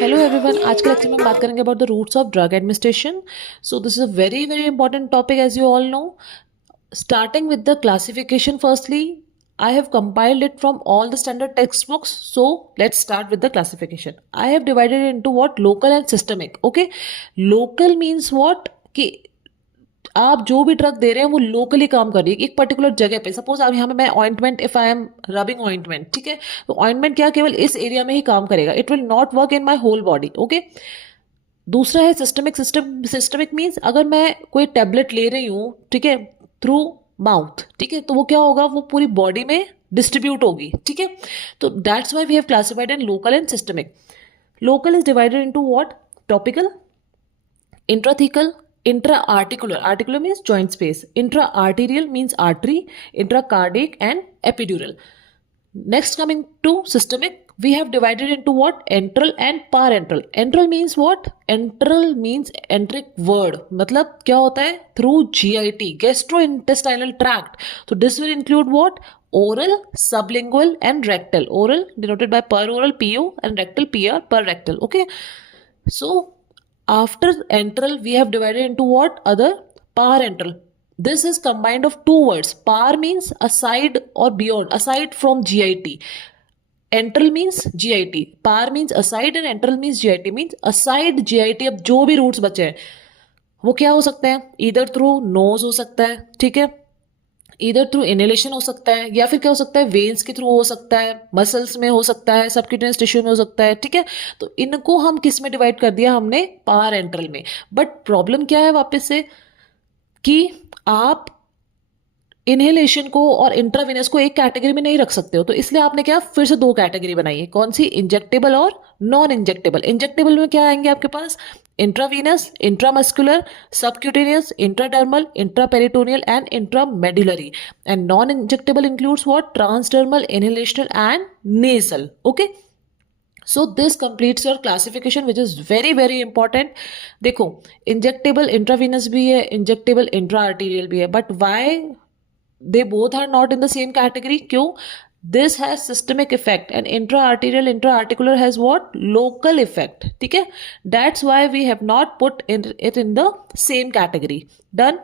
Hello everyone, आज के lecture में हम बात करेंगे about the routes of drug administration. So this is a very very important topic as you all know. Starting with the classification firstly, I have compiled it from all the standard textbooks. So let's start with the classification. I have divided it into what? Local and systemic. Okay. Local means what? कि आप जो भी drug दे रहे हैं वो locally काम कर रही है एक पर्टिकुलर जगह पे. सपोज अब यहाँ पे मैं ointment, if I am rubbing ointment, ठीक है, तो ऑइंटमेंट क्या केवल इस एरिया में ही काम करेगा. It will not work in my whole body. Okay. दूसरा है सिस्टमिक. सिस्टमिक मीन्स अगर मैं कोई टेबलेट ले रही हूँ, ठीक है, थ्रू माउथ, ठीक है, तो वो क्या होगा, वो पूरी बॉडी में डिस्ट्रीब्यूट होगी. ठीक है. तो that's why we have classified in local and systemic. Local is divided into what? Topical, intrathecal, intra-articular. Articular means joint space. Intra-arterial means artery. Intracardiac and epidural. Next, coming to systemic, we have divided into what? Enteral and parenteral. Enteral means what? Enteral means enteric word. मतलब क्या होता है? Through GIT, gastrointestinal tract. So this will include what? Oral, sublingual and rectal. Oral denoted by peroral, PO, and rectal, PR, per rectal. Okay. So after enteral, we have divided into what? Other parenteral. This is combined of two words. Par means aside or beyond, aside from GIT. Enteral means GIT. Par means aside and enteral means GIT. Means aside GIT. अब जो भी roots बचे हैं वो क्या हो सकते हैं? इधर थ्रू नोज हो सकता है, ठीक है, इधर थ्रू इनहेलेशन हो सकता है, या फिर क्या हो सकता है, वेन्स के थ्रू हो सकता है, मसल्स में हो सकता है, सबक्यूटेनियस टिश्यू में हो सकता है. ठीक है. तो इनको हम किस में डिवाइड कर दिया हमने? पारेंटरल में. बट प्रॉब्लम क्या है वापस से कि आप इनहेलेशन को और इंट्रावेनस को एक कैटेगरी में नहीं रख सकते हो. तो इसलिए आपने क्या फिर से दो कैटेगरी बनाई है. कौन सी? इंजेक्टेबल और नॉन इंजेक्टेबल. इंजेक्टेबल में क्या आएंगे आपके पास? Intravenous, intramuscular, subcutaneous, intradermal, intraperitoneal and intramedullary. And non injectable includes what? Transdermal, inhalational and nasal. Okay. So this completes your classification which is very very important. देखो, injectable intravenous भी है, injectable intra arterial भी है, but why they both are not in the same category? क्यों? This has systemic effect and intra-arterial, intra-articular has what? Local effect. ठीक है. That's why we have not put it in the same category. Done.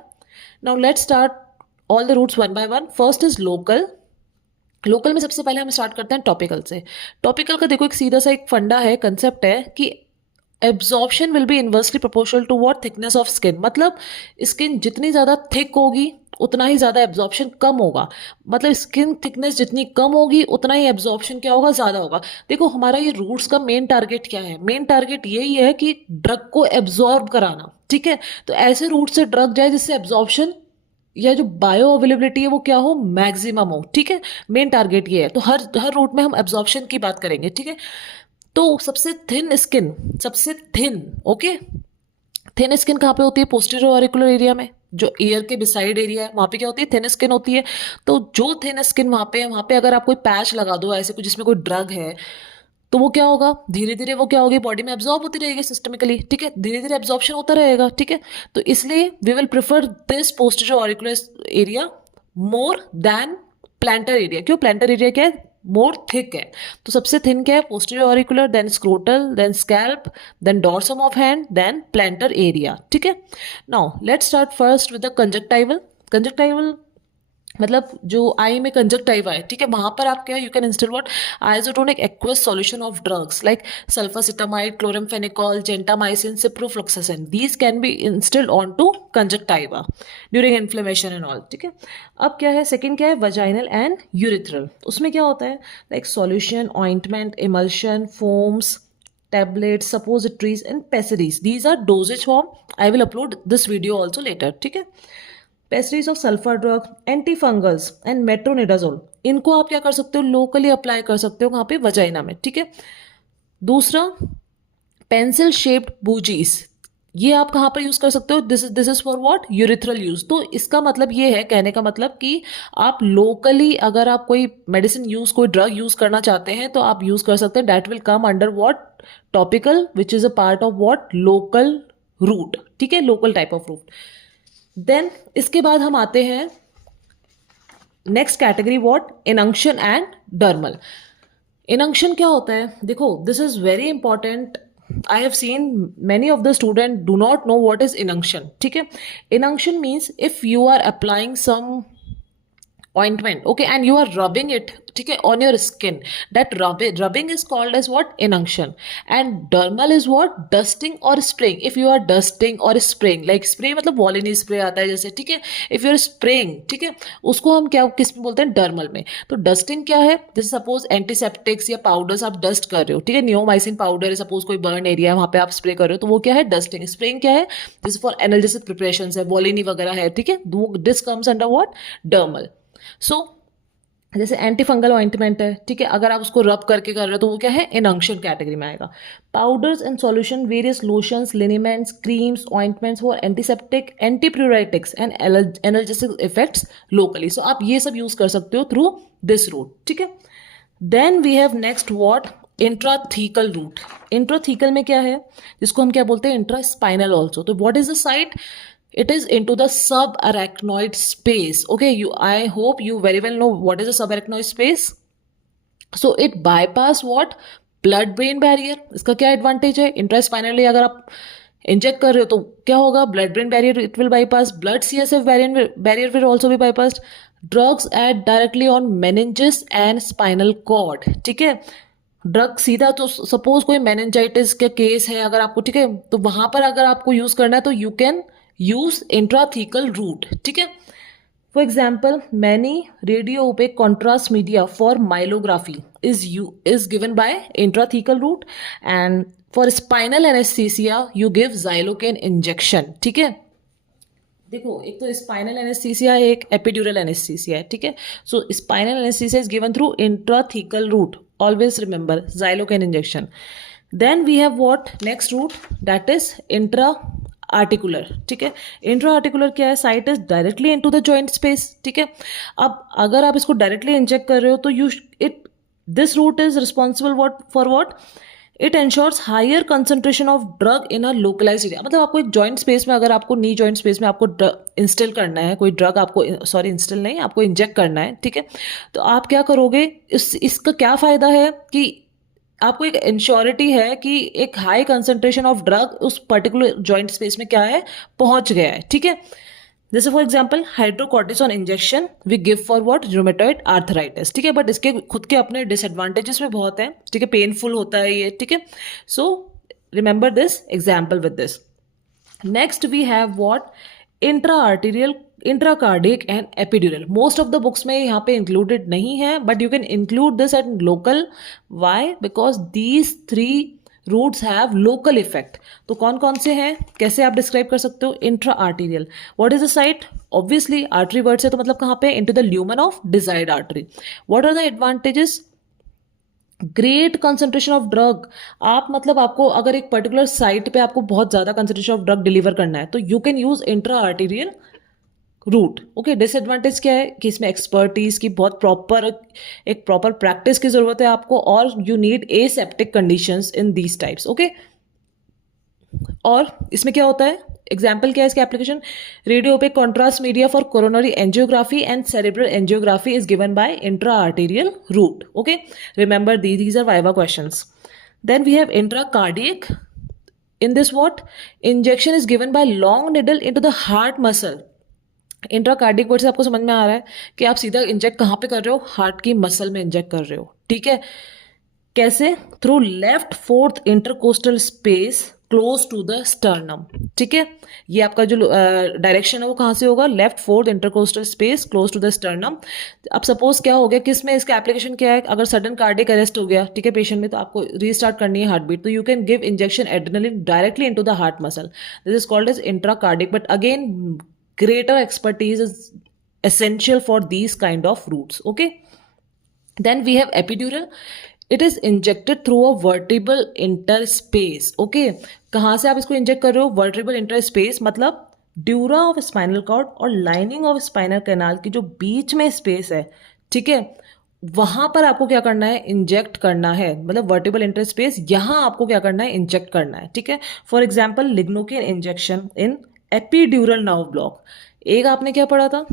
Now let's start all the roots one by one. First is local. Local में सबसे पहले हम start करते हैं topical से. Topical का देखो एक सीधा सा एक फंडा है, कंसेप्ट है कि absorption will be inversely proportional to what? Thickness of skin. मतलब स्किन जितनी ज़्यादा थिक होगी उतना ही ज़्यादा एब्जॉर्प्शन कम होगा. मतलब स्किन थिकनेस जितनी कम होगी उतना ही एब्जॉर्प्शन क्या होगा? ज़्यादा होगा. देखो हमारा ये रूट्स का मेन टारगेट क्या है? मेन टारगेट यही है कि ड्रग को एब्जॉर्ब कराना. ठीक है. तो ऐसे रूट से ड्रग जाए जिससे एब्जॉर्प्शन या जो बायो अवेलेबिलिटी है वो क्या हो? मैक्सिमम हो. ठीक है. मेन टारगेट ये है. तो हर रूट में हम एब्जॉर्प्शन की बात करेंगे. ठीक है. तो सबसे थिन स्किन, सबसे थिन, ओके, थिन स्किन कहाँ पे होती है? पोस्टीरियर ऑरिकुलर एरिया में, जो ईयर के बिसाइड एरिया है वहाँ पे क्या होती है? थिन स्किन होती है. तो जो थिन स्किन वहाँ पे है, वहाँ पे अगर आप कोई पैच लगा दो ऐसे कुछ जिसमें कोई ड्रग है, तो वो क्या होगा? धीरे धीरे वो क्या होगी? बॉडी में एब्जॉर्ब होती रहेगी सिस्टमिकली. ठीक है. धीरे धीरे एब्जॉर्प्शन होता रहेगा. ठीक है. तो इसलिए we will prefer this posterior auricular area more than plantar area. क्यों? प्लांटर एरिया क्या है? मोर थिक है. तो सबसे थिन क्या है? Posterior auricular, then scrotal, then scalp, then dorsum of hand, then plantar area. ठीक है. Now let's start first with the conjunctival. Conjunctival मतलब जो आई में कंजक्टाइवा है, ठीक है, वहां पर आप क्या, you can install what? Isotonic aqueous solution of drugs like sulfacetamide, chloramphenicol, gentamicin, ciprofloxacin. These can be installed on to conjunctiva during inflammation and all. ठीक है. अब क्या है? सेकेंड क्या है? Vaginal and urethral. उसमें क्या होता है? Like solution, ointment, emulsion, foams, tablets, suppositories and pessaries. These are dosage form. I will upload this video also later. ठीक है. Pastries of sulphur drug, anti fungals and metronidazole. इनको आप क्या कर सकते हो? लोकली अप्लाई कर सकते हो कहाँ पे? वजाइना में. ठीक है. दूसरा पेंसिल शेप्ड बूजीज. ये आप कहाँ पर यूज कर सकते हो? This is for what? Urethral use. तो इसका मतलब ये है, कहने का मतलब कि आप लोकली अगर आप कोई मेडिसिन यूज, कोई ड्रग यूज करना चाहते हैं तो आप यूज कर सकते हैं. That will come under what? Topical, which is a part of what? Local route. ठीक है. Local type of route. Then इसके बाद हम आते हैं next category what? Inunction and dermal. Inunction क्या होता है? देखो this is very important I have seen many of the students do not know what is inunction. ठीक है, inunction means if you are applying some ointment, okay, and you are rubbing it, ठीक है, on your skin, that rubbing is called as what, inunction. And dermal is what, dusting or spraying. If you are dusting or spraying, like spray मतलब Volini spray आता है जैसे, ठीक है, if you are spraying, ठीक है, उसको हम क्या किस में बोलते हैं, डर्मल में. तो डस्टिंग क्या है, जैसे सपोज एंटीसेप्टिक्स या पाउडर्स आप डस्ट कर रहे हो, ठीक है, नियोमाइसिन पाउडर है, सपोज कोई बर्न एरिया है वहाँ पे आप स्प्रे कर रहे हो, तो वो क्या है, डस्टिंग. स्प्रेइंग क्या है, जैसे फॉर एनालिसिस प्रिपरेशन है, वॉलिनी वगैरह है, ठीक है, this comes under what, dermal. So जैसे एंटी फंगल ऑइंटमेंट है, ठीक है, अगर आप उसको रब करके कर रहे हो तो वो क्या है, इनंक्शन कैटेगरी में आएगा. Powders and solution, various lotions, liniments, creams, ointments for antiseptic, antipruritics and analgesic effects locally. So आप ये सब यूज कर सकते हो थ्रू दिस रूट, ठीक है. Then we have next what, intrathecal route. Intrathecal में क्या है, जिसको हम क्या बोलते हैं, इंट्रास्पाइनल ऑल्सो. तो what is the site, it is into the subarachnoid space. Okay, I hope you very well know what is the subarachnoid space. So it bypass what, blood brain barrier. इसका क्या advantage है, इंट्रास्पाइनली अगर आप inject कर रहे हो तो क्या होगा, blood brain barrier it will bypass, blood CSF barrier will also भी bypassed. Drugs act directly on meninges and spinal cord, ठीक है. ड्रग सीधा, तो सपोज कोई मेनिंजाइटिस का केस है अगर आपको, ठीक है, तो वहां पर अगर आपको यूज करना है तो you can use intrathecal route, ठीक है. For example, many radio opaque contrast media for myelography is given by intrathecal route, and for spinal anesthesia you give xylocaine injection, ठीक है. देखो, एक तो स्पाइनल एनेस्थीसिया है, एक एपिड्यूरल एनेस्थीसिया है, ठीक है. So spinal anaesthesia is given through intrathecal route, always remember, xylocaine injection. Then we have what, next route, that is intra articular, ठीक है. इंट्रा आर्टिकुलर क्या है, site is directly into the joint space, ठीक है. अब अगर आप इसको डायरेक्टली इंजेक्ट कर रहे हो तो this route is responsible for what, it ensures higher concentration of drug in a localize area. मतलब आपको एक जॉइंट स्पेस में, अगर आपको नी जॉइंट स्पेस में आपको इंस्टिल करना है कोई ड्रग, आपको सॉरी इंस्टिल नहीं, आपको इंजेक्ट करना है, ठीक है, तो आप क्या करोगे, इसका क्या फायदा है कि आपको एक इंश्योरिटी है कि एक हाई कंसंट्रेशन ऑफ ड्रग उस पर्टिकुलर जॉइंट स्पेस में क्या है, पहुंच गया है, ठीक है. जैसे for example hydrocortisone injection we give for what, rheumatoid arthritis, ठीक है, बट इसके खुद के अपने डिसएडवांटेजेस भी बहुत हैं, ठीक है, पेनफुल होता है ये, ठीक है. So remember this example with this. Next we have what, intra arterial, intracardiac and epidural. Most of the books में यहाँ पे इंक्लूडेड नहीं है, but you can include this at local. Why, because these 3 routes have local effect. तो कौन कौन से हैं, कैसे आप डिस्क्राइब कर सकते हो, intra arterial, what is the site, obviously artery word से तो मतलब कहाँ पे, into the lumen of desired artery. What are the advantages, great concentration of drug. आप मतलब आपको अगर एक पर्टिकुलर साइट पे आपको बहुत ज्यादा कंसंट्रेशन ऑफ ड्रग डिलीवर करना है तो you can use intra arterial route. Okay, disadvantage क्या है कि इसमें एक्सपर्टीज की बहुत एक प्रॉपर प्रैक्टिस की जरूरत है आपको, और you need aseptic conditions in these types. Okay, और इसमें क्या होता है, एग्जाम्पल क्या है इसके application, radio opaque contrast media for coronary angiography and cerebral angiography is given by intra arterial route. Okay, remember these are viva questions. Then we have intra cardiac. In this what, injection is given by long needle into the heart muscle. Intracardiac word से आपको समझ में आ रहा है कि आप सीधा inject कहाँ पे कर रहे हो, हार्ट की मसल में इंजेक्ट कर रहे हो, ठीक है. कैसे, through left fourth intercostal space close to the sternum, ठीक है. ये आपका जो डायरेक्शन है वो कहाँ से होगा, left fourth intercostal space close to the sternum. अब सपोज क्या हो गया, किस में इसका एप्लीकेशन क्या है, अगर सडन कार्डिक अरेस्ट हो गया, ठीक है, पेशेंट में, तो आपको रीस्टार्ट करनी है हार्ट बीट, तो you can give injection adrenaline directly into the heart muscle. This is called as intracardiac, but again greater expertise is essential for these kind of routes. Okay, then we have epidural. It is injected through a vertebral interspace. Okay, कहाँ से आप इसको inject कर रहे हो, vertebral interspace मतलब dura of spinal cord और lining of spinal canal की जो बीच में स्पेस है, ठीक है, वहां पर आपको क्या करना है, इंजेक्ट करना है. मतलब वर्टिबल इंटरस्पेस, यहां आपको क्या करना है, इंजेक्ट करना है, ठीक है. For example lignocaine injection in epidural nerve block. एक आपने क्या पढ़ा था,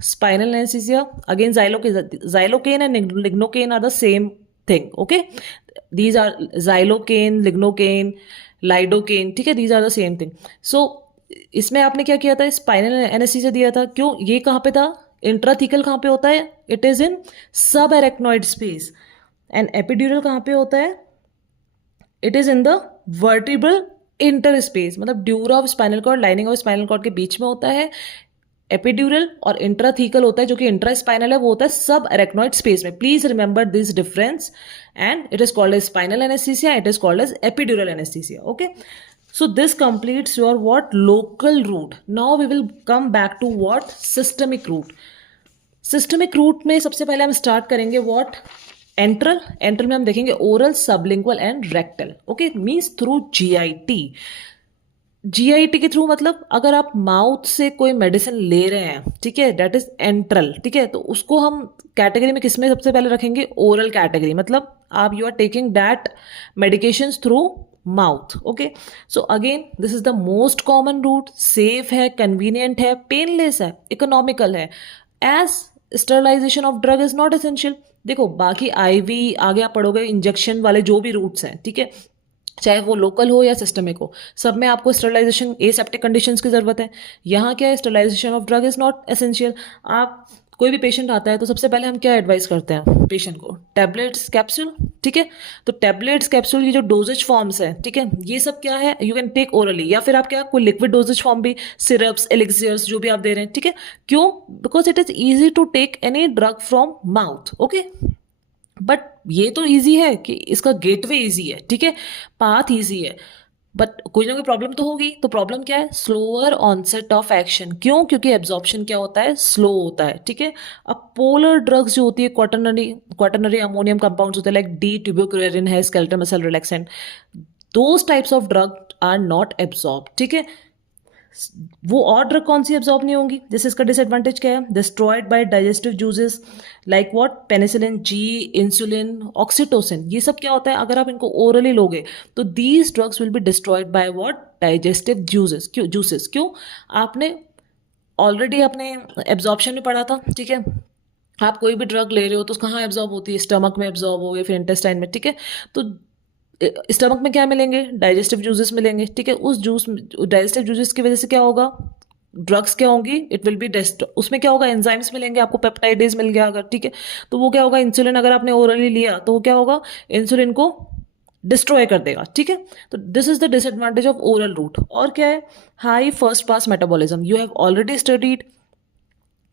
spinal anaesthesia, again xylocaine and lignocaine are the same thing. Okay, these are xylocaine, lignocaine, lidocaine. ठीक है, these are the same thing. So इसमें आपने क्या किया था, स्पाइनल एनेस्थीसिया दिया था. क्यों? ये कहाँ पे था? इंट्राथीकल कहाँ पे होता है? इट इज इन सब एरेक्नॉइड स्पेस. एंड एपिड्यूरल कहाँ पे होता है? It is in the vertebral inter space. मतलब dura of spinal cord, lining of spinal cord के बीच में होता है एपिड्यूरल, और इंट्राथीकल होता है जो कि इंट्रा स्पाइनल है, वो होता है सब एरेक्नॉइड स्पेस में. Please remember this difference. And it is called as spinal anaesthesia, it is called as epidural anaesthesia. Okay, so this completes your what local route. Now we will come back to what systemic route. Systemic route में सबसे पहले हम start करेंगे what enteral. Enteral में हम देखेंगे oral, sublingual and rectal. Okay, means through GIT. GIT के थ्रू मतलब अगर आप माउथ से कोई मेडिसिन ले रहे हैं, ठीक है, दैट इज एंट्रल. ठीक है, तो उसको हम कैटेगरी में किसमें सबसे पहले रखेंगे? Oral category. मतलब आप you are taking that medications through mouth. Okay, so again this is the most common route. Safe है, कन्वीनियंट है, पेनलेस है, इकोनॉमिकल है. As sterilisation of drug is not essential. देखो बाकी आईवी आगे आप पढ़ोगे, इंजेक्शन वाले जो भी रूट्स हैं, ठीक है, चाहे वो लोकल हो या सिस्टमिक हो, सब में आपको स्टरलाइजेशन एसेप्टिक कंडीशंस की ज़रूरत है. यहाँ क्या है? Sterilisation of drug is not essential. आप कोई भी पेशेंट आता है तो सबसे पहले हम क्या एडवाइस करते हैं पेशेंट को? Tablets, capsule. ठीक है, तो टैबलेट्स, कैप्सूल की जो डोजेज फॉर्म्स है, ठीक है, ये सब क्या है? यू कैन टेक ओरली, या फिर आप क्या कोई लिक्विड डोजेज फॉर्म भी, सिरप्स, एलिक्सियर्स जो भी आप दे रहे हैं. ठीक है, क्यों? Because it is easy to take any drug from mouth. Okay, but ये तो ईजी है कि इसका गेटवे ईजी है, ठीक है, पाथ ईजी है, बट कोई ना कोई प्रॉब्लम तो होगी. तो प्रॉब्लम क्या है? Slower onset of action. क्यों? क्योंकि एब्जॉर्प्शन क्या होता है? स्लो होता है. ठीक है, अब पोलर ड्रग्स जो होती है, क्वाटरनरी अमोनियम कंपाउंड्स होते हैं, लाइक डी ट्यूबोक्लोरिन है, skeletal muscle relaxant, those types of drug are not absorb. ठीक है, वो और ड्रग कौन सी एब्जॉर्ब नहीं होंगी? जैसे इसका डिसएडवांटेज क्या है? Destroyed by digestive juices like what? Penicillin G, insulin, oxytocin. ये सब क्या होता है? अगर आप इनको ओरली लोगे तो these drugs will be destroyed by what? Digestive juices. क्यों? आपने ऑलरेडी अपने एब्जॉर्प्शन में पढ़ा था. ठीक है, आप कोई भी ड्रग ले रहे हो तो कहाँ एब्जॉर्ब होती है? स्टमक में एब्जॉर्ब हो, या फिर इंटेस्टाइन में. ठीक है, तो स्टमक में क्या मिलेंगे? डाइजेस्टिव जूसेस मिलेंगे. ठीक है, उस जूस, डाइजेस्टिव जूसेस की वजह से क्या होगा? ड्रग्स क्या होंगी? इट विल बी डेस्ट. उसमें क्या होगा? एंजाइम्स मिलेंगे आपको, पेप्टाइडेज मिल गया अगर. ठीक है, तो वो क्या होगा? इंसुलिन अगर आपने ओरली लिया तो वो क्या होगा? इंसुलिन को डिस्ट्रॉय कर देगा. ठीक है, तो this is the disadvantage of oral route. और क्या है? High first pass metabolism. You have already studied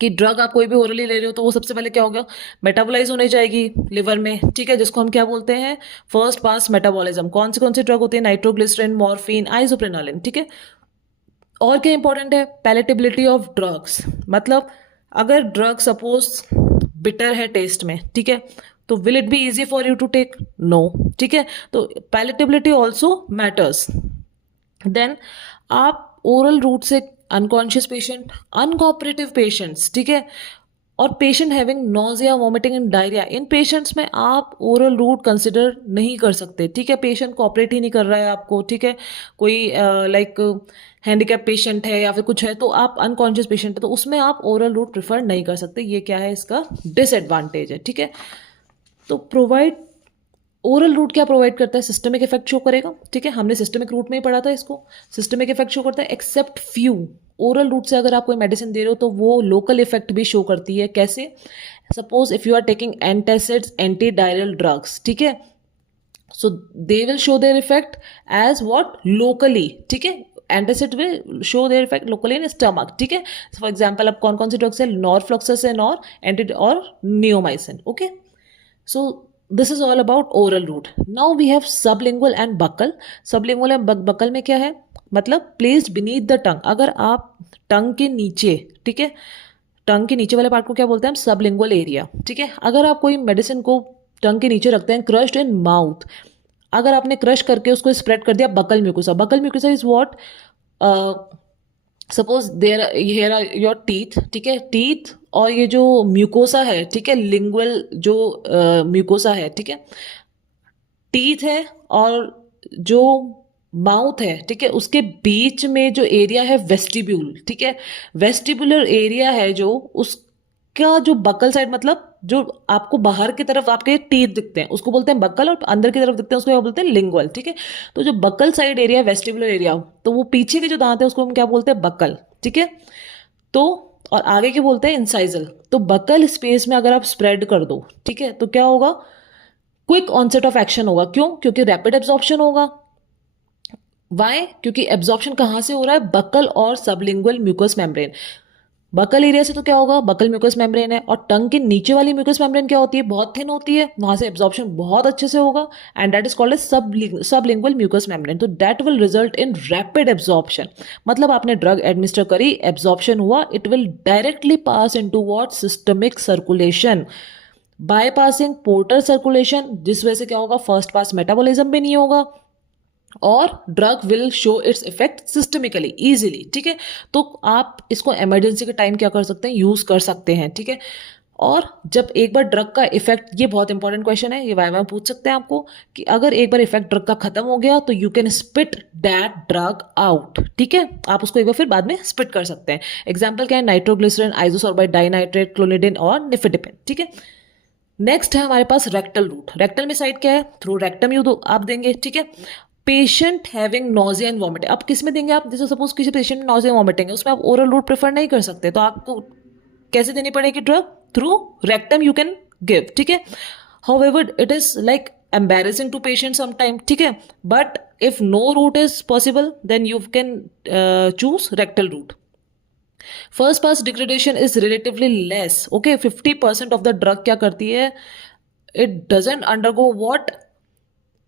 कि ड्रग आप कोई भी ओरली ले रहे हो तो वो सबसे पहले क्या होगा? मेटाबोलाइज होने जाएगी लिवर में. ठीक है, जिसको हम क्या बोलते हैं? First pass metabolism. कौन सी ड्रग होती है? Nitroglycerine, morphine, isoprenaline. ठीक है, और क्या इंपॉर्टेंट है? Palatability of drugs. मतलब अगर ड्रग सपोज बिटर है टेस्ट में, ठीक है, तो will it be easy for you to take? No. ठीक है, तो पैलेटेबिलिटी ऑल्सो मैटर्स. देन आप ओरल रूट से अनकॉन्शियस पेशेंट, अनकोऑपरेटिव पेशेंट्स, ठीक है, और patient having nausea, vomiting and diarrhoea, in patients में आप ओरल रूट कंसिडर नहीं कर सकते. ठीक है, पेशेंट कोऑपरेट ही नहीं कर रहा है आपको. ठीक है, कोई लाइक हैंडीकैप पेशेंट है या फिर कुछ है, तो आप अनकॉन्शियस पेशेंट है तो उसमें आप ओरल रूट प्रिफर नहीं कर सकते. ये क्या है? इसका डिसएडवांटेज है. ठीक है, तो प्रोवाइड ओरल रूट क्या प्रोवाइड करता है? सिस्टमिक इफेक्ट शो करेगा. ठीक है, हमने सिस्टमिक रूट में ही पढ़ा था इसको. सिस्टमिक इफेक्ट शो करता है एक्सेप्ट फ्यू. ओरल रूट से अगर आप कोई मेडिसिन दे रहे हो तो वो लोकल इफेक्ट भी शो करती है. कैसे? Suppose if you are taking antacids, anti diarrhoeal drugs, ठीक है, so they will show their effect as what? Locally. ठीक है, antacid will show their effect locally in stomach. ठीक है, फॉर एग्जाम्पल अब कौन कौन सी ड्रग्स है? नॉरफ्लॉक्सासिन और एंटी और neomycin. Okay, so this is all about oral route. Now we have sublingual and buccal. Sublingual and buccal में क्या है? मतलब placed beneath the tongue. अगर आप टंग के नीचे, ठीक है, टंग के नीचे वाले पार्ट को क्या बोलते हैं हम? Sublingual area. ठीक है, अगर आप कोई मेडिसिन को टंग के नीचे रखते हैं, क्रश्ड इन माउथ, अगर आपने क्रश करके उसको स्प्रेड कर दिया buccal mucosa. Buccal mucosa is what? Suppose there here are your teeth. ठीक है, टीथ और ये जो म्यूकोसा है, ठीक है, लिंगुअल जो म्यूकोसा है, ठीक है, टीथ है और जो माउथ है, ठीक है, उसके बीच में जो एरिया है वेस्टिब्यूल. ठीक है, वेस्टिबुलर एरिया है जो, उस का जो बकल साइड मतलब जो आपको बाहर की तरफ आपके टीथ दिखते हैं उसको बोलते हैं बकल, और अंदर की तरफ दिखते हैं उसको क्या बोलते हैं लिंगुअल, ठीक है। तो जो buccal side area, vestibular area, तो वो पीछे के जो दांत है उसको हम क्या बोलते हैं बकल, ठीक है। तो और आगे के बोलते हैं इंसाइजल। तो बकल स्पेस में अगर आप स्प्रेड कर दो, ठीक है, तो क्या होगा, क्विक ऑनसेट ऑफ एक्शन होगा। क्यों? क्योंकि रैपिड एब्जॉर्प्शन होगा। वाई? क्योंकि एब्जॉर्प्शन कहाँ से हो रहा है, बकल और sublingual mucous membrane. Buccal area से तो क्या होगा, बकल म्यूकस मेम्ब्रेन है, और टंग के नीचे वाली म्यूकस मेम्ब्रेन क्या होती है, बहुत थिन होती है, वहां से एब्जॉर्प्शन बहुत अच्छे से होगा, and that is called as sublingual mucous membrane. तो that will result in rapid absorption. मतलब आपने ड्रग एडमिनिस्टर करी, एब्जॉर्प्शन हुआ, it will directly pass into what, systemic circulation, bypassing portal circulation, जिस वजह से क्या होगा, फर्स्ट पास मेटाबॉलिज्म भी नहीं होगा, और drug will show its effect systemically easily, ठीक है। तो आप इसको इमरजेंसी के टाइम क्या कर सकते हैं, यूज कर सकते हैं, ठीक है। और जब एक बार ड्रग का इफेक्ट, ये बहुत इंपॉर्टेंट क्वेश्चन है, ये वाइवा में पूछ सकते हैं आपको, कि अगर एक बार इफेक्ट ड्रग का खत्म हो गया तो you can spit that drug out, ठीक है। आप उसको एक बार फिर बाद में स्पिट कर सकते हैं। एग्जाम्पल क्या है, नाइट्रोग्लिसरीन, आइसोसोर्बाइड डाइनाइट्रेट, क्लोनिडिन और निफेडिपिन, ठीक है। नेक्स्ट है हमारे पास रेक्टल रूट। रेक्टल में साइड क्या है, थ्रू रेक्टम यू आप देंगे, ठीक है। Patient having nausea and vomiting, अब किस में देंगे आप, जैसे सपोज किसी पेशेंट में नोजिया वॉमिटिंग है, उसमें आप ओरल रूट प्रेफर नहीं कर सकते, तो आपको कैसे देनी पड़ेगी drug, through rectum you can give, ठीक है। However it is like embarrassing to patient sometime, ठीक है, but if no route is possible then you can choose rectal route. First pass degradation is relatively less, okay. 50% of the drug क्या करती है, it doesn't undergo what,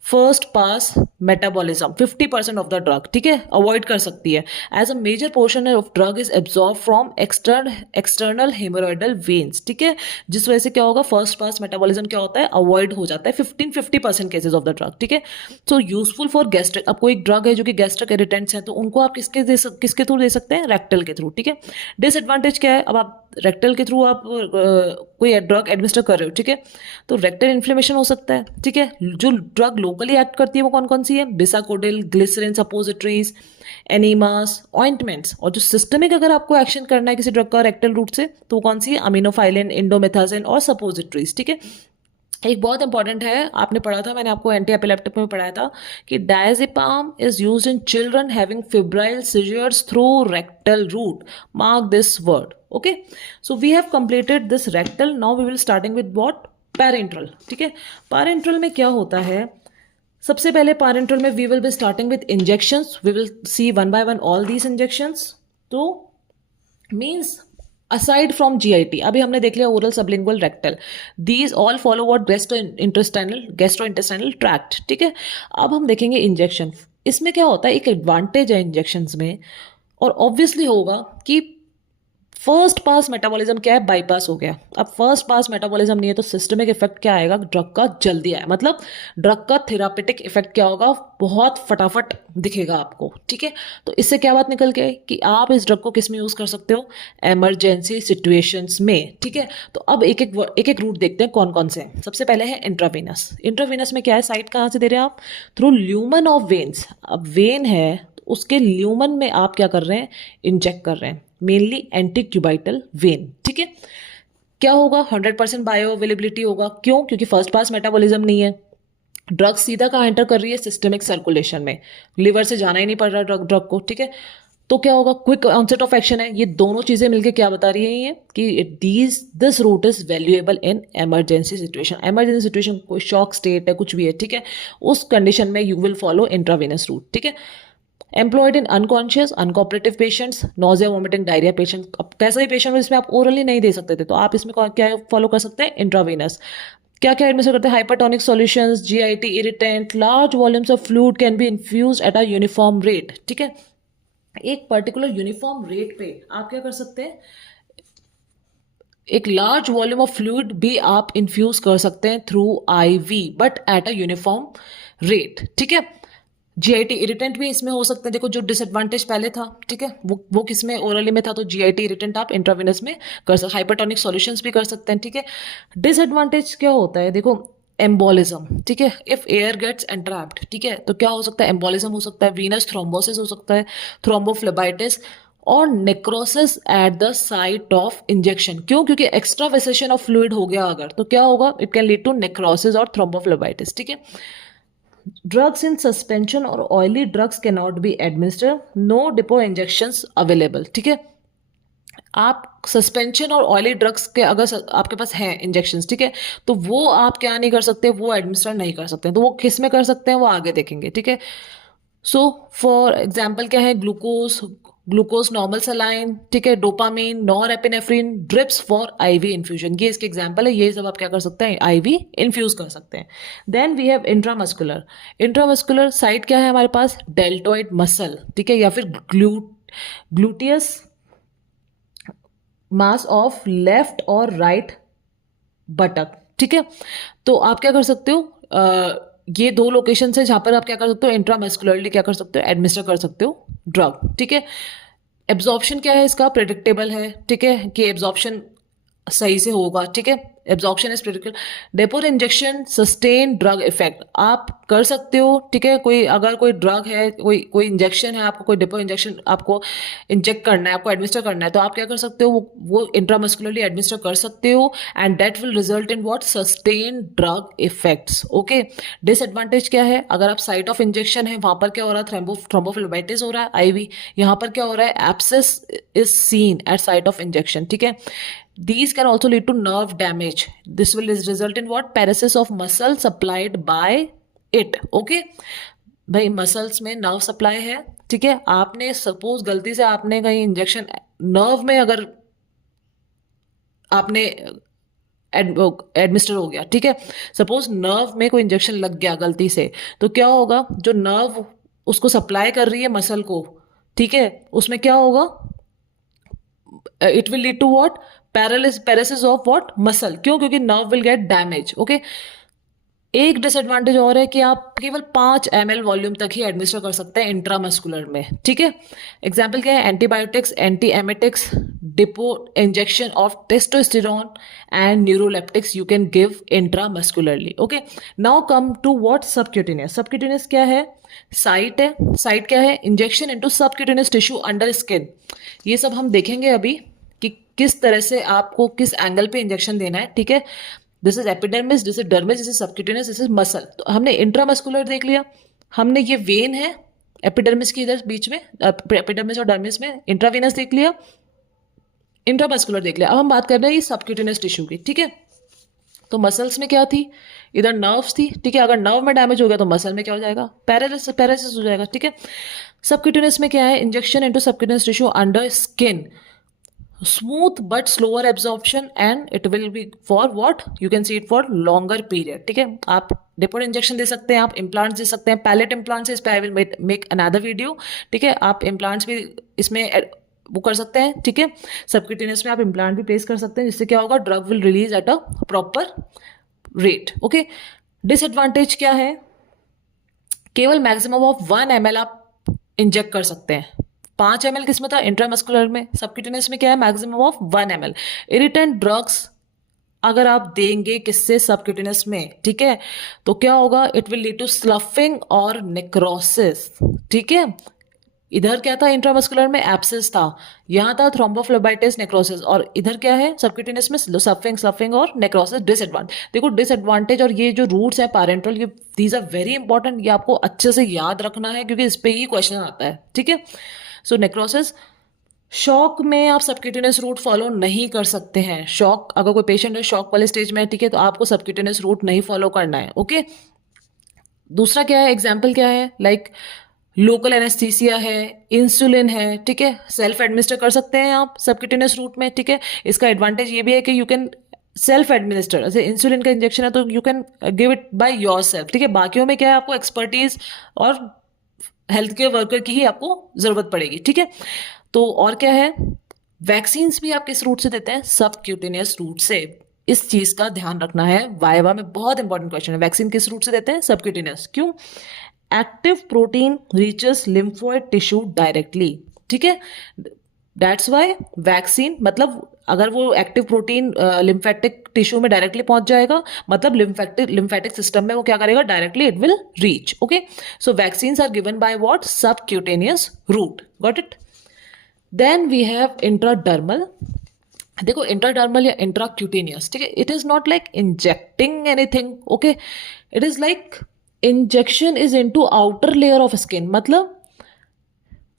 first pass metabolism. 50% of the drug, ठीक है, avoid कर सकती है। As a major portion of drug is absorb from external haemorrhoidal veins, ठीक है, जिस वजह से क्या होगा, फर्स्ट पास मेटाबॉलिज्म क्या होता है, अवॉइड हो जाता है 50% केसेज ऑफ द ड्रग, ठीक है। सो यूजफुल फॉर गैस्ट्रिक, अब कोई ड्रग है जो कि गैस्ट्रिक इरिटेंट्स हैं, तो उनको आप किसके थ्रू दे सकते हैं, रेक्टल के थ्रू, ठीक है। डिसएडवांटेज क्या है, अब आप रेक्टल के थ्रू आप कोई ड्रग एडमिनिस्टर कर रहे हो, ठीक है, तो रेक्टल इन्फ्लेमेशन हो सकता है, ठीक है। जो ड्रग लोकली एक्ट करती है वो कौन कौन सी है, bisacodyl, glycerine suppositories, enemas, ointments. और जो सिस्टमिक अगर आपको एक्शन करना है किसी ड्रग का रेक्टल रूट से, तो वो कौन सी है, अमीनोफाइलिन, इंडोमेथाजिन और सपोजिटरीज, ठीक है। एक बहुत इंपॉर्टेंट है, आपने पढ़ा था, मैंने आपको एंटी एपिलेप्टिक में पढ़ाया था, कि diazepam is used in children having febrile seizures through rectal route, mark this word, okay. So we have completed this rectal, now we will starting with what, parenteral, ठीक है। पैरेंट्रल में क्या होता है, सबसे पहले पैरेंट्रल में we will be starting with injections, we will see one by one all these injections. तो मीन्स aside from GIT, अभी हमने देख लिया oral, sublingual, rectal, these all follow what, gastrointestinal tract, ठीक है। अब हम देखेंगे इंजेक्शन। इसमें क्या होता है, एक एडवांटेज है इंजेक्शंस में, और ऑब्वियसली होगा कि फर्स्ट पास मेटाबॉलिज्म क्या है, बाईपास हो गया। अब फर्स्ट पास मेटाबॉलिज्म नहीं है तो सिस्टमिक इफेक्ट क्या आएगा, ड्रग का जल्दी आए, मतलब ड्रग का थेरापेटिक इफेक्ट क्या होगा, बहुत फटाफट दिखेगा आपको, ठीक है। तो इससे क्या बात निकल के कि आप इस ड्रग को किस में यूज कर सकते हो, इमरजेंसी सिचुएशंस में, ठीक है। तो अब एक एक रूट देखते हैं कौन कौन से हैं। सबसे पहले है इंट्रावेनस। इंट्रावेनस में क्या है, साइट कहाँ से दे रहे हैं आप, थ्रू ल्यूमन ऑफ वेन्स। अब वेन है तो उसके ल्यूमन में आप क्या कर रहे हैं, इंजेक्ट कर रहे हैं, मेनली एंटीक्यूबाइटल वेन, ठीक है। क्या होगा, 100% बायो अवेलेबिलिटी होगा। क्यों? क्योंकि फर्स्ट पास मेटाबॉलिज्म नहीं है, ड्रग सीधा कहाँ एंटर कर रही है, सिस्टमिक सर्कुलेशन में, लिवर से जाना ही नहीं पड़ रहा ड्रग को, ठीक है। तो क्या होगा, क्विक ऑनसेट ऑफ एक्शन है। ये दोनों चीजें मिलकर क्या बता रही है ये, कि this route is valuable in emergency situation. Emergency situation, कोई शॉक स्टेट है, कुछ भी है, ठीक है, उस कंडीशन में you will follow intravenous route, ठीक है। Employed in unconscious uncooperative patients, nausea vomiting diarrhoea patient. अब कैसा ही पेशेंट हो जिसमें आप ओरली नहीं दे सकते थे, तो आप इसमें क्या फॉलो कर सकते हैं, इंट्रावेनस। क्या क्या एडमिनिस्टर करते हैं, hypertonic solutions, GIT irritant, large volumes of fluid can be infused at a uniform rate, ठीक है। एक पर्टिकुलर यूनिफॉर्म रेट पे आप क्या कर सकते हैं, एक लार्ज वॉल्यूम ऑफ फ्लूइड भी आप इन्फ्यूज कर सकते हैं through IV, but at a uniform rate, ठीक है। जीआईटी इरिटेंट भी इसमें हो सकते हैं। देखो जो डिसएडवांटेज पहले था, ठीक है, वो किसमें, ओरली में था, तो जीआईटी इरिटेंट आप इंट्रावेनस में कर सकते, हाइपरटोनिक सॉल्यूशंस भी कर सकते हैं, ठीक है। डिसएडवांटेज क्या होता है, देखो एम्बोलिज्म, ठीक है, इफ एयर गेट्स एंट्रैप्ड, ठीक है, तो क्या हो सकता है, एम्बोलिज्म हो सकता है, वीनस थ्रोम्बोसिस हो सकता है, थ्रोम्बोफ्लेबाइटिस, और necrosis at the site of injection. क्यों? क्योंकि एक्स्ट्रा वेसेशन ऑफ फ्लूइड हो गया अगर, तो क्या होगा? It can lead to necrosis और थ्रोम्बोफ्लेबाइटिस। ठीक है। ड्रग्स इन सस्पेंशन और oily drugs can not be administer, no depot injections available. ठीक है। आप सस्पेंशन और ऑयली ड्रग्स के अगर आपके पास हैं इंजेक्शंस, ठीक है, तो वो आप क्या नहीं कर सकते, वो एडमिनिस्टर नहीं कर सकते। तो वो किस में कर सकते हैं, वो आगे देखेंगे। ठीक है। सो फॉर एग्जाम्पल क्या है? ग्लूकोज, ग्लूकोज नॉर्मल सलाइन, ठीक है, dopamine, nor epinephrine, drips for IV infusion, ये इसके एग्जाम्पल है। ये सब आप क्या कर सकते हैं? आईवी इन्फ्यूज कर सकते हैं। Then we have intramuscular. Intramuscular site क्या है हमारे पास? डेल्टोइड मसल, ठीक है, या फिर ग्लूटियस मास ऑफ लेफ्ट और राइट बटक। ठीक है। तो आप क्या कर सकते हो? ये दो लोकेशन है जहां पर आप क्या कर सकते हो? इंट्रामस्कुलरली क्या कर सकते हो? एडमिनिस्टर कर सकते हो ड्रग। ठीक है। एब्जॉर्प्शन क्या है इसका? प्रेडिक्टेबल है। ठीक है, कि एब्जॉर्प्शन सही से होगा। ठीक है। Absorption is predictable. Depot injection sustain drug effect आप कर सकते हो। ठीक है। कोई अगर कोई ड्रग है, कोई इंजेक्शन है, आपको कोई डेपो इंजेक्शन आपको इंजेक्ट करना है, आपको एडमिनिस्टर करना है, तो आप क्या कर सकते हो? वो इंट्रामस्कुलरली एडमिनिस्टर कर सकते हो and that will result in what? Sustain drug effects. Okay. Disadvantage क्या है? अगर आप साइट ऑफ इंजेक्शन है वहां पर क्या हो रहा है? थ्रोम्बोफ्लेबाइटिस हो रहा है, आईवी। यहाँ पर क्या हो रहा है? Abscess is seen at site of injection. ठीक है। These can also lead to nerve damage. This will result in what? Paralysis of muscle supplied by it. Okay? भाई मसल्स में नर्व सप्लाई है। ठीक है। आपने सपोज गलती से आपने कहीं इंजेक्शन नर्व में अगर आपने एडमिनिस्टर हो गया, ठीक है, सपोज नर्व में कोई इंजेक्शन लग गया गलती से, तो क्या होगा? जो नर्व उसको सप्लाई कर रही है मसल को, ठीक है, उसमें क्या होगा? It will lead to what? Paralysis of what? Muscle. क्यों? क्योंकि nerve will get damage. Okay. एक डिसएडवांटेज और है कि आप केवल 5 ml वॉल्यूम तक ही एडमिनिस्टर कर सकते हैं इंट्रामस्कुलर में। ठीक है। एग्जाम्पल क्या है? Antibiotics, anti emetics, depot injection of testosterone and neuroleptics you can give intramuscularly. Okay. Now come to what? Subcutaneous. Subcutaneous क्या है? साइट है। साइट क्या है? Injection into subcutaneous tissue under skin. ये सब हम देखेंगे अभी कि किस तरह से आपको किस एंगल पे इंजेक्शन देना है। ठीक है। This is epidermis, this is dermis, this is subcutaneous, this is muscle. तो हमने इंट्रामस्कुलर देख लिया, हमने ये वेन है एपिडर्मिस की इधर बीच में, एपिडर्मिस और डर्मिस में, इंट्रावेनस देख लिया, इंट्रामस्कुलर देख लिया। अब हम बात कर रहे हैं ये सबक्यूटेनियस टिश्यू की। ठीक है। तो मसल्स में क्या थी? इधर नर्व्स थी। ठीक है। अगर नर्व में डैमेज हो गया तो मसल में क्या हो जाएगा? पैरालिसिस हो जाएगा। ठीक है। सबक्यूटेनियस में क्या है? Injection into subcutaneous tissue under skin, smooth but slower absorption and it will B for what? You can see it for longer period. ठीक है। आप डिपोट इंजेक्शन दे सकते हैं, आप इम्प्लांट्स दे सकते हैं, पैलेट इम्प्लांट्स, इस पे I will make another video. ठीक है। आप इम्प्लांट्स भी इसमें वो कर सकते हैं। ठीक है। सबक्यूटेनियस में आप इम्प्लांट भी प्लेस कर सकते हैं, जिससे क्या होगा? Drug will release at a proper rate. Okay. Disadvantage क्या है? केवल मैक्सिमम ऑफ 1 ml आप इंजेक्ट कर सकते हैं। 5 ml किस में था? इंट्रामस्कुलर में। सबक्यूटेनियस में क्या है? Maximum of 1 ml। Irritant drugs अगर आप देंगे किससे? सबक्यूटेनियस में। ठीक है। तो क्या होगा? It will lead to sloughing और नेक्रोसिस। ठीक है। इधर क्या था? इंट्रामस्कुलर में एब्सेस था, यहाँ था थ्रोम्बोफ्लेबाइटिस, नेक्रोसिस, और इधर क्या है? सबक्यूटेनियस में स्लफिंग और नेक्रोसिस। डिसएडवांटेज देखो, डिसएडवांटेज और ये जो रूट्स है पैरेंटल, ये दीज आर वेरी इंपॉर्टेंट, ये आपको अच्छे से याद रखना है क्योंकि इस पे ही क्वेश्चन आता है। ठीक है। सो नेक्रोसिस, शॉक में आप सबक्यूटेनियस रूट फॉलो नहीं कर सकते हैं। शॉक, अगर कोई पेशेंट है शॉक वाले स्टेज में, ठीक है, तो आपको सबक्यूटेनियस रूट नहीं फॉलो करना है। ओके। दूसरा क्या है? एग्जाम्पल क्या है? लाइक लोकल एनेस्थीसिया है, इंसुलिन है। ठीक है। सेल्फ एडमिनिस्टर कर सकते हैं आप सबक्यूटेनियस रूट में। ठीक है। इसका एडवांटेज ये भी है कि यू कैन सेल्फ एडमिनिस्टर, जैसे इंसुलिन का इंजेक्शन है तो you can give it by your self. ठीक है। बाकियों में क्या है? आपको एक्सपर्टीज और हेल्थ केयर वर्कर की ही आपको जरूरत पड़ेगी। ठीक है। तो और क्या है? वैक्सीन्स भी आप किस रूट से देते हैं? सबक्यूटेनियस रूट से। इस चीज का ध्यान रखना है, वाइवा में बहुत इंपॉर्टेंट क्वेश्चन है। वैक्सीन किस रूट से देते हैं? सबक्यूटेनियस। क्यों? Active protein reaches lymphoid tissue directly. ठीक है। दैट्स वाई वैक्सीन, मतलब अगर वो एक्टिव प्रोटीन लिम्फेटिक टिश्यू में डायरेक्टली पहुंच जाएगा, मतलब लिम्फेटिक सिस्टम में वो क्या करेगा? Directly it will reach. Okay. So vaccines are given by what? Subcutaneous route. Got it? Then we have intradermal. देखो इंट्राडर्मल या इंट्राक्यूटेनियस, ठीक है, it is not like injecting anything. Okay, it is like injection is into outer layer of skin. मतलब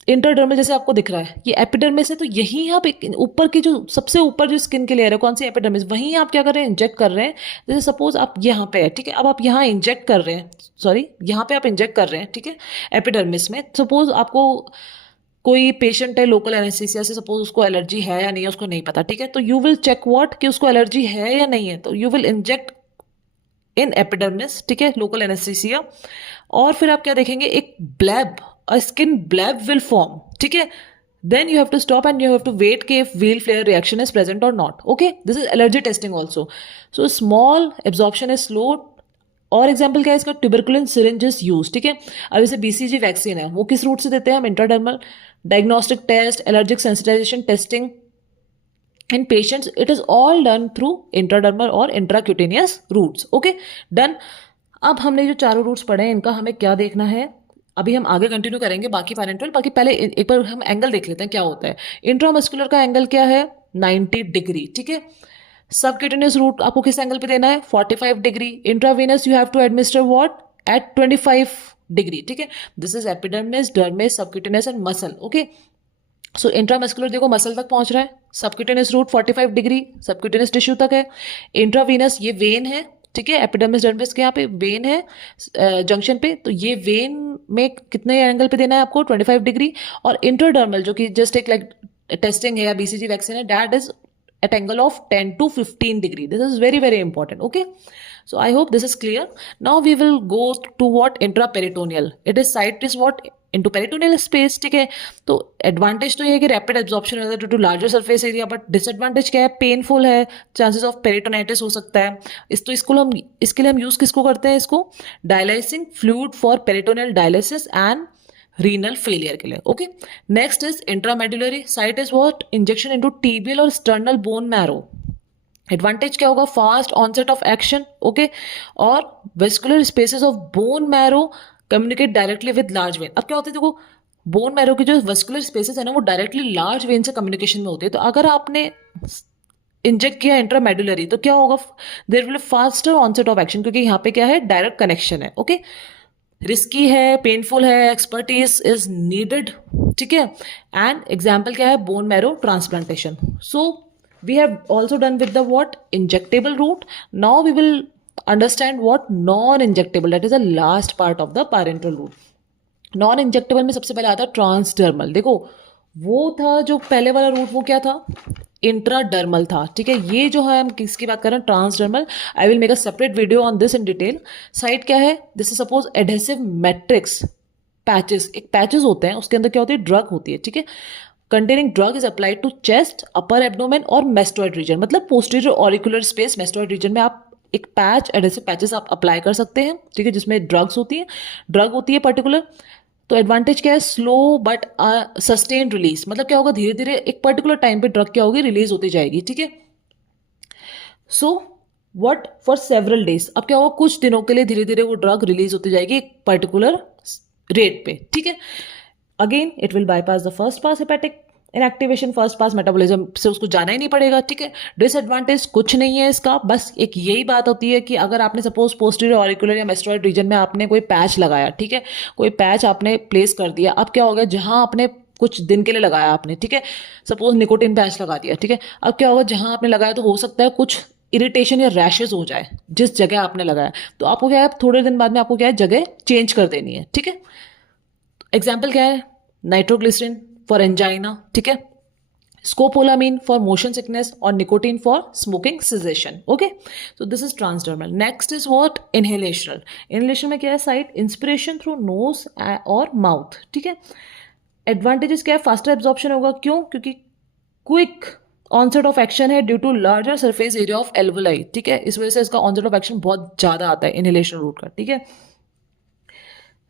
इंटरडर्मल जैसे आपको दिख रहा है ये एपिडर्मिस है, तो यहीं आप ऊपर की जो सबसे ऊपर जो स्किन की लेयर है कौन सी, एपिडर्मिस, वहीं आप क्या कर रहे हैं, इंजेक्ट कर रहे हैं. जैसे सपोज आप यहाँ पे है, ठीक है, अब आप यहाँ इंजेक्ट कर रहे हैं, सॉरी यहाँ पे आप इंजेक्ट कर रहे हैं, ठीक है, एपिडर्मिस में. सपोज आपको कोई पेशेंट है लोकल एनेस्थीसिया से, सपोज उसको एलर्जी है या नहीं है उसको नहीं पता, ठीक है, तो यू विल चेक व्हाट कि उसको एलर्जी है या नहीं है, तो you will inject in epidermis, ठीक है, लोकल एनेस्थीसिया. और फिर आप क्या देखेंगे, एक bleb, a skin bleb will form, ठीक है. Then you have to stop and you have to wait कि if wheal flare reaction is present और not. Okay, this is allergy testing also. So small absorption is slow. और example क्या है इसका, tuberculin syringes use, ठीक है. अब जैसे बीसीजी वैक्सीन है वो किस रूट से देते हैं हम, intradermal. Diagnostic test, allergic sensitisation testing in patients, it is all done through intradermal or intracutaneous routes. Okay, done. अब हमने जो चारों रूट्स पढ़े हैं इनका हमें क्या देखना है, अभी हम आगे कंटिन्यू करेंगे बाकी पैरेंटल. बाकी पहले एक बार हम एंगल देख लेते हैं क्या होता है. इंट्रामस्कुलर का एंगल क्या है, 90 डिग्री, ठीक है. सबक्यूटेनियस रूट आपको किस एंगल पे देना है, 45 degree. Intravenous you have to administer what, at 25 degree, ठीक है. This is epidermis, dermis, subcutaneous and muscle. Okay, so intramuscular देखो मसल तक पहुंच रहा है, subcutaneous route 45 degree subcutaneous tissue तक है. इंट्रावीनस ये वेन है, ठीक है, एपिडर्मिस डर्मिस के यहाँ पे वेन है जंक्शन पे, तो ये वेन में कितने एंगल पे देना है आपको, 25 डिग्री. और इंट्राडर्मल जो कि जस्ट एक लाइक टेस्टिंग है या बीसीजी वैक्सीन है, that is at angle of 10 to 15 degree. This is very very important. Okay, so I hope this is clear. Now we will go to what, intraperitoneal. It is site is what, into peritoneal space, ठीक है. तो advantage तो ये है कि rapid absorption होता है due to larger surface area, but disadvantage क्या है, पेनफुल है, चांसेस ऑफ पेरिटोनाइटिस हो सकता है. इसके लिए हम यूज किसको करते हैं, इसको dialysing fluid for peritoneal dialysis and renal failure के लिए. Okay, next is intramedullary site is what, injection into tibial और स्टर्नल बोन मैरो. एडवांटेज क्या होगा, fast onset of action. Okay, और vascular spaces of bone marrow communicate directly with large vein. अब क्या होता है, देखो बोन मैरो की जो वेस्कुलर स्पेसेस है ना वो डायरेक्टली लार्ज वेन से कम्युनिकेशन में होती है. तो अगर आपने इंजेक्ट किया इंट्रामेडुलरी तो क्या होगा, there will faster onset of action, क्योंकि यहाँ पे क्या है, डायरेक्ट कनेक्शन है. ओके, रिस्की है, पेनफुल है, एक्सपर्टीज इज नीडेड, ठीक है. एंड एग्जाम्पल क्या है, bone marrow transplantation. So we have also done with the what, injectable route. Now we will understand what non injectable, that is the last part of the parenteral route. Non injectable में सबसे पहले आता है transdermal. देखो वो था जो पहले वाला रूट, वो क्या था, इंट्राडर्मल था, ठीक है. ये जो है हम किसकी बात कर रहे हैं, transdermal. I will make a separate video on this in detail. Site क्या है, this is suppose adhesive matrix patches. एक पैचेस होते हैं उसके अंदर क्या होती है, ड्रग होती है, ठीक है. Containing drug is applied to chest, upper abdomen और मेस्टोइड रीजन, मतलब posterior auricular space mastoid region में आप एक पैच, एडहेसिव पैचेस आप अप्लाई कर सकते हैं, ठीक है, जिसमें ड्रग होती है पर्टिकुलर. तो एडवांटेज क्या है, स्लो बट सस्टेन रिलीज, मतलब क्या होगा, धीरे धीरे एक पर्टिकुलर टाइम पे ड्रग क्या होगी, रिलीज होती जाएगी, ठीक है. So what, for several days. अब क्या होगा, कुछ दिनों के लिए धीरे धीरे वो ड्रग रिलीज होती जाएगी एक पर्टिकुलर रेट पे, ठीक है. Again it will bypass the first pass hepatic inactivation, first pass metabolism से उसको जाना ही नहीं पड़ेगा, ठीक है. डिसएडवांटेज कुछ नहीं है इसका, बस एक यही बात होती है कि अगर आपने सपोज पोस्टीरियर ऑरिकुलर या मेस्टोइड रीजन में आपने कोई पैच लगाया, ठीक है, कोई पैच आपने प्लेस कर दिया. अब क्या होगा, जहां आपने कुछ दिन के लिए लगाया आपने, ठीक है, सपोज निकोटिन पैच लगा दिया, ठीक है. अब क्या होगा, जहां आपने लगाया तो हो सकता है कुछ इरिटेशन या रैशेज हो जाए जिस जगह आपने लगाया, तो आपको क्या है, थोड़े दिन बाद में आपको क्या है, जगह चेंज कर देनी है, ठीक है. एग्जाम्पल क्या है, नाइट्रोग्लिसरीन फॉर एंजाइना, ठीक है, स्कोपोलामीन फॉर मोशन सिकनेस और nicotine for smoking caseation. Okay, so this is transdermal. Next is what, inhalational. Inhalation में क्या है, साइट इंस्पिरेशन थ्रू नोज और माउथ, ठीक है. एडवांटेजेस क्या है, फास्टर एब्जॉर्प्शन होगा, क्यों, क्योंकि क्विक ऑनसेट ऑफ एक्शन है due to larger surface area of alveoli, ठीक है. इस वजह से इसका ऑनसेट ऑफ एक्शन बहुत ज्यादा आता है इनहेलेशन रूट का, ठीक है.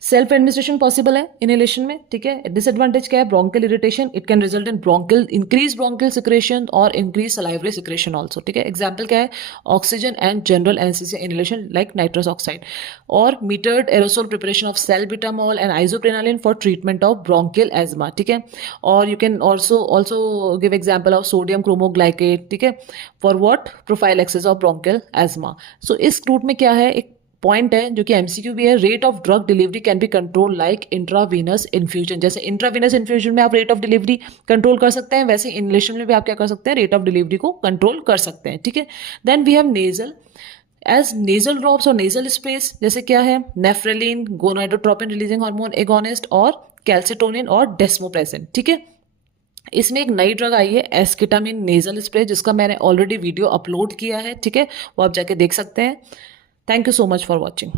सेल्फ एडमिनिस्ट्रेशन पॉसिबल है इनहेलेशन में, ठीक है। डिसएडवांटेज क्या है? Bronchial irritation, it can result in bronchial increase bronchial secretion और इंक्रीज सलाइवरी सिक्रेशन ऑल्सो, ठीक है। एग्जाम्पल क्या है? Oxygen and general anaesthesia inhalation like nitrous oxide, और metered aerosol preparation of salbutamol and isoprenaline for treatment of bronchial asthma, ठीक है। और you can also give example of sodium cromoglycate, ठीक है, for what? Prophylaxis of bronchial asthma. So इस route में क्या है, एक पॉइंट है जो कि एमसीक्यू भी है, rate of drug delivery can be control like intravenous infusion. जैसे इंट्रावीनस इन्फ्यूजन में आप रेट ऑफ डिलीवरी कंट्रोल कर सकते हैं, वैसे इनहेलेशन में भी आप क्या कर सकते हैं? रेट ऑफ डिलीवरी को कंट्रोल कर सकते हैं, ठीक है। Then we have nasal, as nasal drops और नेजल स्प्रेस, जैसे क्या है? Nafarelin, gonadotropin releasing hormone agonist, और कैल्सिटोनिन और डेस्मोप्रेसिन, ठीक है। इसमें एक नई ड्रग आई है एस्केटामिन नेजल स्प्रे, जिसका मैंने ऑलरेडी वीडियो अपलोड किया है, ठीक है, वो आप जाके देख सकते हैं। Thank you so much for watching.